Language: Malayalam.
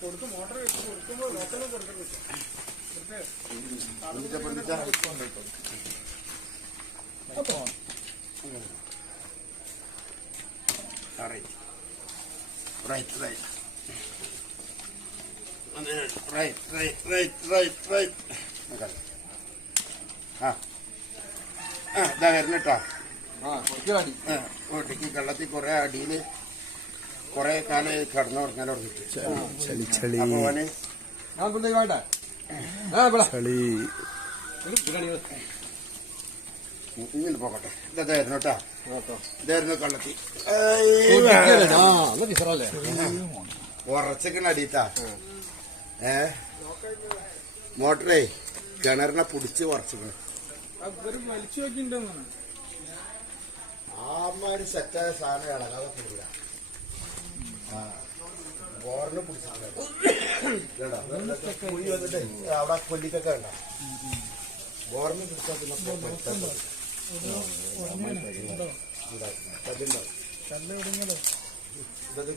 കൊടുത്ത് മോട്ടർ വെച്ച് കൊടുക്കുമ്പോൾ ലോക്കൽ കൊടുക്കാൻ പറ്റും right right right right right right ആ. ഇതാ ആ അടി. ഓട്ടിക്ക് കള്ളത്തിൽ കുറേ അടിയിൽ കൊറേ കാലം കിടന്നു കൊടുക്കാൻ തുടങ്ങിട്ട് അപ്പൊ ഓന് ഇങ്ങനെ പോകട്ടെ. ഉറച്ചിക്കണ അടിയത്താ. ഏ? മോട്ടറേ സെറ്റായ സാധനം ഇളകാതെ പോകില്ല പറഞ്ഞു പിടിച്ചിട്ടുണ്ട്. അവിടെ കൊല്ലിക്കൊക്കെ വേണ്ട ബോറിന് പിടിച്ചാൽ ഇതൊക്കെ